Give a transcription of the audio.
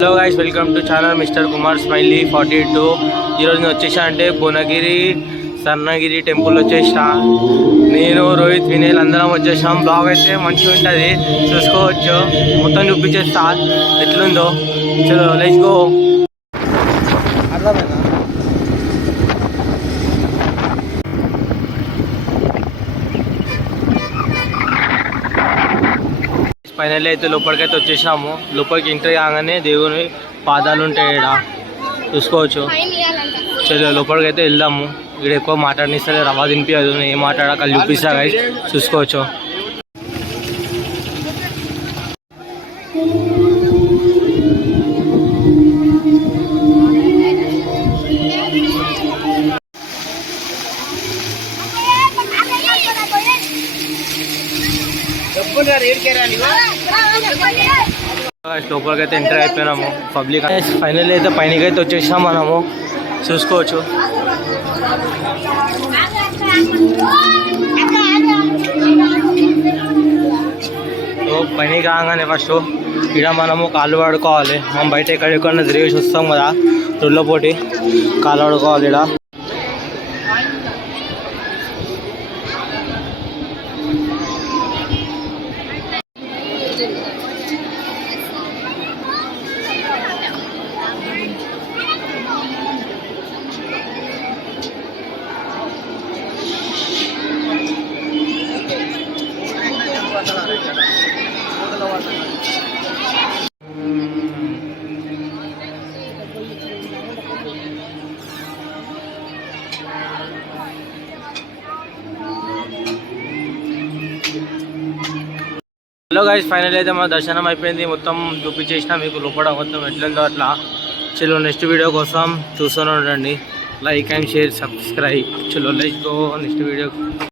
Hello guys, welcome to channel mister Kumar smiley 42. ఈరోజు నేను వచ్చేసా అంటే భువనగిరి స్వర్ణగిరి టెంపుల్ వచ్చేసా. నేను రోహిత్ వినయల్ అందరం వచ్చేసాం. బ్లాగ్ అయితే మంచిగా ఉంటుంది, చూసుకోవచ్చు. మొత్తం చూపించేస్తా ఎట్లుందో. చలో లెట్స్ గో. అర్థమైనా? ఫైనల్ అయితే లోపలికైతే వచ్చేసాము. లోపలికి ఎంట్రీ కాగానే దేవుని పాదాలు ఉంటాయి, ఇక్కడ చూసుకోవచ్చు. చలో లోపలికి అయితే వెళ్దాము. ఇక్కడ ఎక్కువ మాట్లాడనిస్తే రవా తినిపించదు, ఏం మాట్లాడాక చూపిస్తా గైస్, చూసుకోవచ్చు. లోపలికి అయితే ఎంటర్ అయిపోయినాము. పబ్లిక్ ఫైనల్ అయితే పైనకి అయితే వచ్చేసాం మనము, చూసుకోవచ్చు. పైనకి కాగానే ఫస్ట్ ఇక్కడ మనము కాళ్ళు పడుకోవాలి. మనం బయట ఎక్కడెక్కడ తిరిగేసి వస్తాం కదా, రోడ్ల పోటీ కాళ్ళు పడుకోవాలి. ఇక్కడ హలో గైస్, ఫైనల్ అయితే మన దర్శనం అయిపోయింది. మొత్తం చూపించేసిన మీకు లోపల మొత్తం ఎట్లుందో అట్లా. చలో నెక్స్ట్ వీడియో కోసం చూస్తూనే ఉండండి. Like and share, subscribe. చలో లెట్స్ గో నెక్స్ట్ వీడియో.